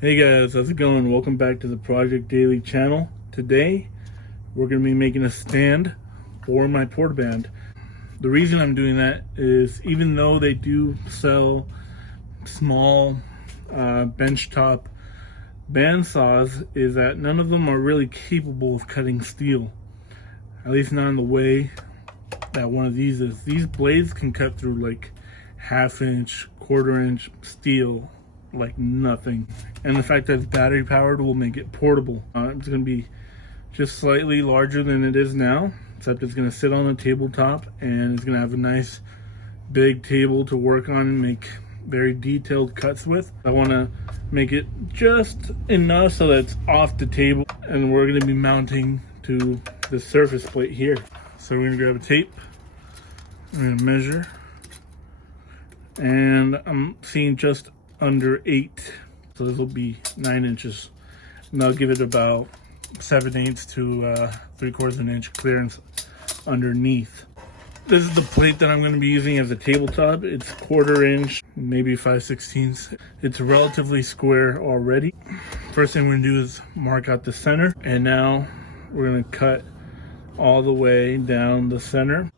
Hey guys, how's it going? Welcome back to the Project Daily channel. Today, we're going to be making a stand for my portaband. The reason I'm doing that is even though they do sell small benchtop bandsaws, is that none of them are really capable of cutting steel. At least not in the way that one of these is. These blades can cut through like half-inch, quarter-inch steel like nothing, and the fact that it's battery powered will make it portable. It's going to be just slightly larger than it is now, except it's going to sit on a tabletop and it's going to have a nice big table to work on and make very detailed cuts with. I want to make it just enough so that it's off the table, and we're going to be mounting to the surface plate here. So we're going to grab a tape, we're going to measure, and I'm seeing just under 8, so this will be 9 inches, and I'll give it about 7/8 to 3/4 inch clearance underneath. This is the plate that I'm going to be using as a tabletop. It's 1/4 inch, maybe 5/16. It's relatively square already. First thing we're going to do is mark out the center, and now we're going to cut all the way down the center.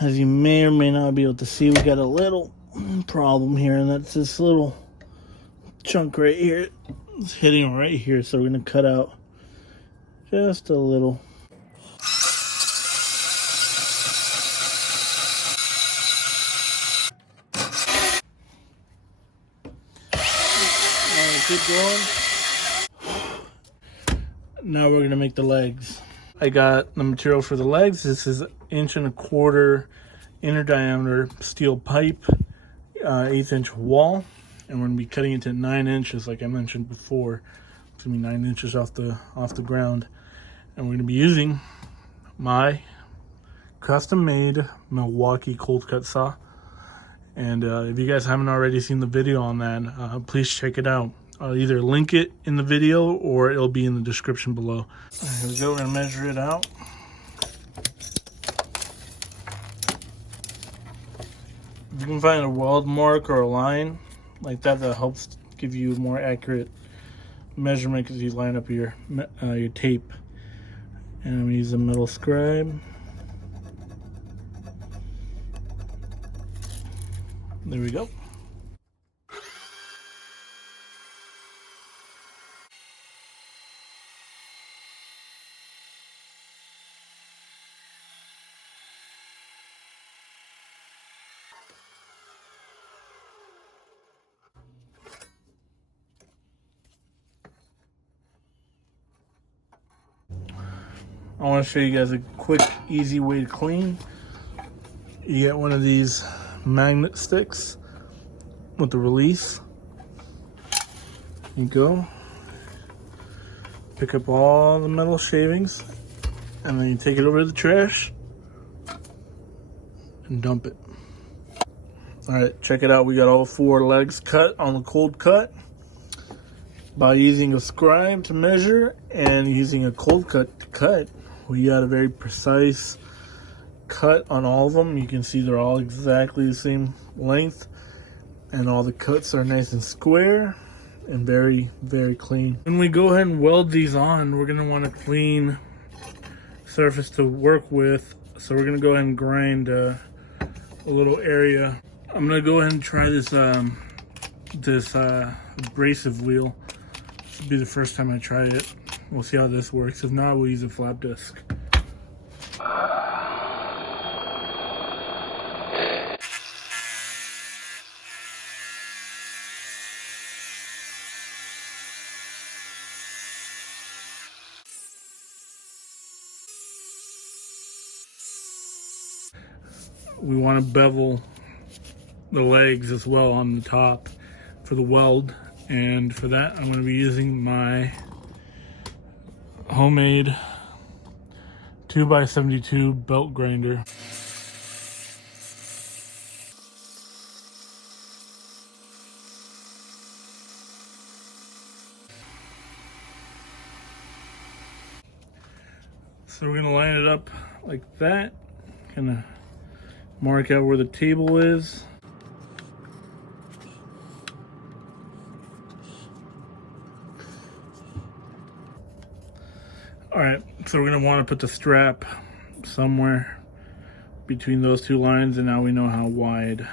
As you may or may not be able to see, we got a little problem here, and that's this little chunk right here. It's hitting right here, so we're going to cut out just a little. Keep going. Now we're going to make the legs. I got the material for the legs. This is 1.25 inch inner diameter steel pipe, 1/8 inch wall, and we're going to be cutting it to 9 inches like I mentioned before. It's going to be 9 inches off the ground, and we're going to be using my custom made Milwaukee cold cut saw. And if you guys haven't already seen the video on that, please check it out. I'll either link it in the video or it'll be in the description below. Right, here we go, we're gonna measure it out. If you can find a weld mark or a line like that, that helps give you a more accurate measurement because you line up your tape. And I'm gonna use a metal scribe. There we go. I want to show you guys a quick, easy way to clean. You get one of these magnet sticks with the release. You go, pick up all the metal shavings, and then you take it over to the trash and dump it. All right, check it out. We got all 4 legs cut on the cold cut by using a scribe to measure and using a cold cut to cut. We got a very precise cut on all of them. You can see they're all exactly the same length, and all the cuts are nice and square and very, very clean. When we go ahead and weld these on, we're going to want a clean surface to work with. So we're going to go ahead and grind a little area. I'm going to go ahead and try this abrasive wheel. This will be the first time I try it. We'll see how this works. If not, we'll use a flap disc. We want to bevel the legs as well on the top for the weld, and for that I'm going to be using my homemade 2x72 belt grinder. So we're gonna line it up like that. Gonna mark out where the table is. All right, so we're gonna want to put the strap somewhere between those two lines, and now we know how wide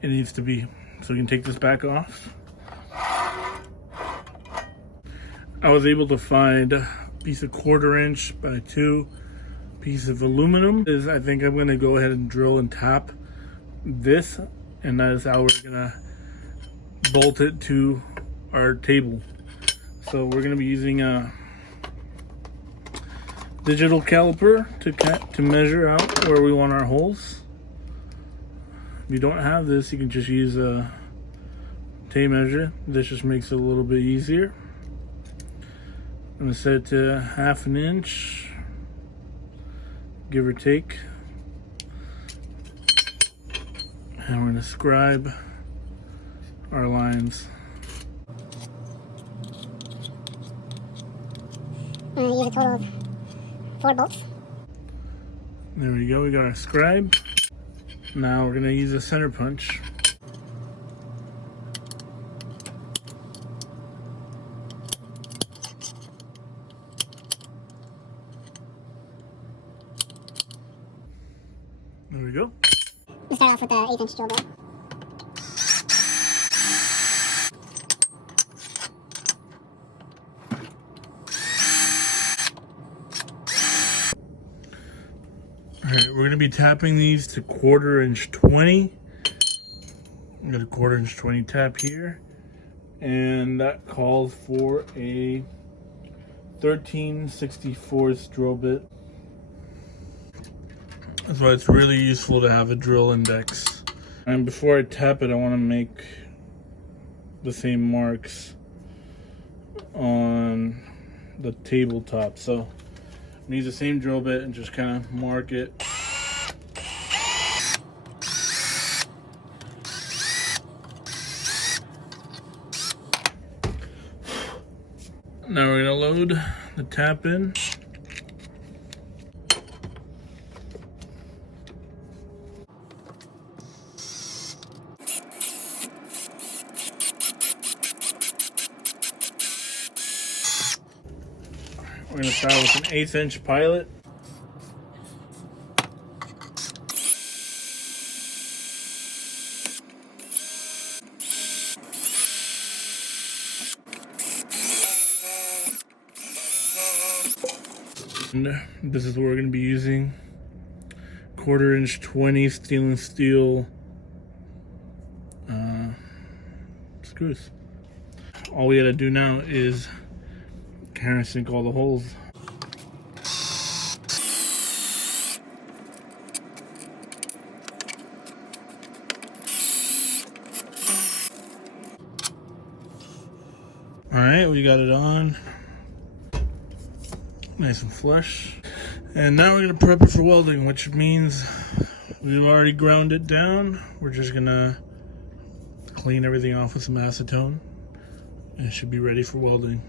it needs to be. So we can take this back off. I was able to find a piece of 1/4 inch by 2 piece of aluminum. I think I'm gonna go ahead and drill and tap this, and that is how we're gonna bolt it to our table. So we're gonna be using a digital caliper to measure out where we want our holes. If you don't have this, you can just use a tape measure. This just makes it a little bit easier. I'm gonna set it to 1/2 inch, give or take. And we're gonna scribe our lines. I'm gonna use a total of 4 bolts. There we go, we got our scribe. Now we're gonna use a center punch. There we go. We'll start off with the 1/8 drill bit. Alright, we're going to be tapping these to 1/4 inch 20. I got a 1/4 inch 20 tap here. And that calls for a 13/64 drill bit. That's why it's really useful to have a drill index. And before I tap it, I want to make the same marks on the tabletop. So I'm gonna use the same drill bit and just kind of mark it. Now we're gonna load the tap in. We're going to start with an 1/8 inch pilot. And this is what we're going to be using. 1/4 inch 20 stainless steel screws. All we got to do now is countersink all the holes. Alright, we got it on. Nice and flush. And now we're going to prep it for welding, which means we've already ground it down. We're just going to clean everything off with some acetone. And it should be ready for welding.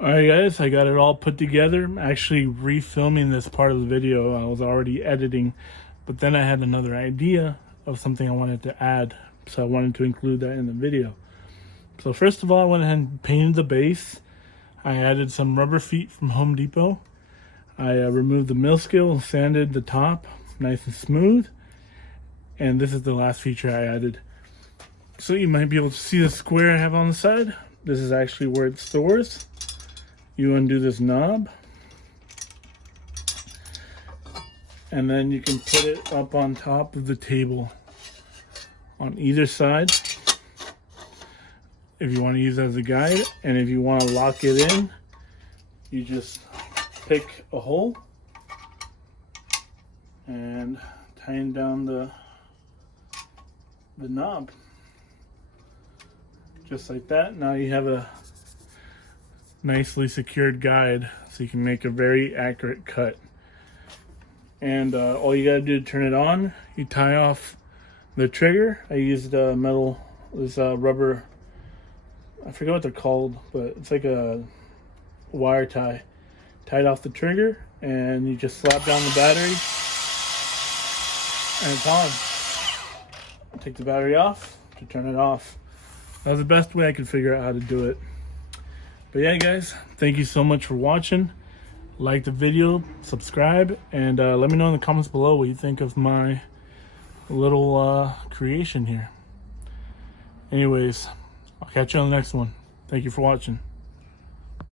Alright guys, I got it all put together. I'm actually refilming this part of the video. I was already editing, but then I had another idea of something I wanted to add, so I wanted to include that in the video. So first of all, I went ahead and painted the base. I added some rubber feet from Home Depot. I removed the mill scale, sanded the top nice and smooth, and this is the last feature I added. So you might be able to see the square I have on the side. This is actually where it stores. You undo this knob, and then you can put it up on top of the table on either side if you want to use it as a guide. And if you want to lock it in, you just pick a hole and tighten down the knob just like that. Now you have a nicely secured guide, so you can make a very accurate cut. And all you gotta do to turn it on, you tie off the trigger. I used this rubber, I forget what they're called, but it's like a wire tie. Tied off the trigger, and you just slap down the battery, and it's on. Take the battery off to turn it off. That was the best way I could figure out how to do it. But yeah, guys, thank you so much for watching. Like the video, subscribe, and let me know in the comments below what you think of my little creation here. Anyways, I'll catch you on the next one. Thank you for watching.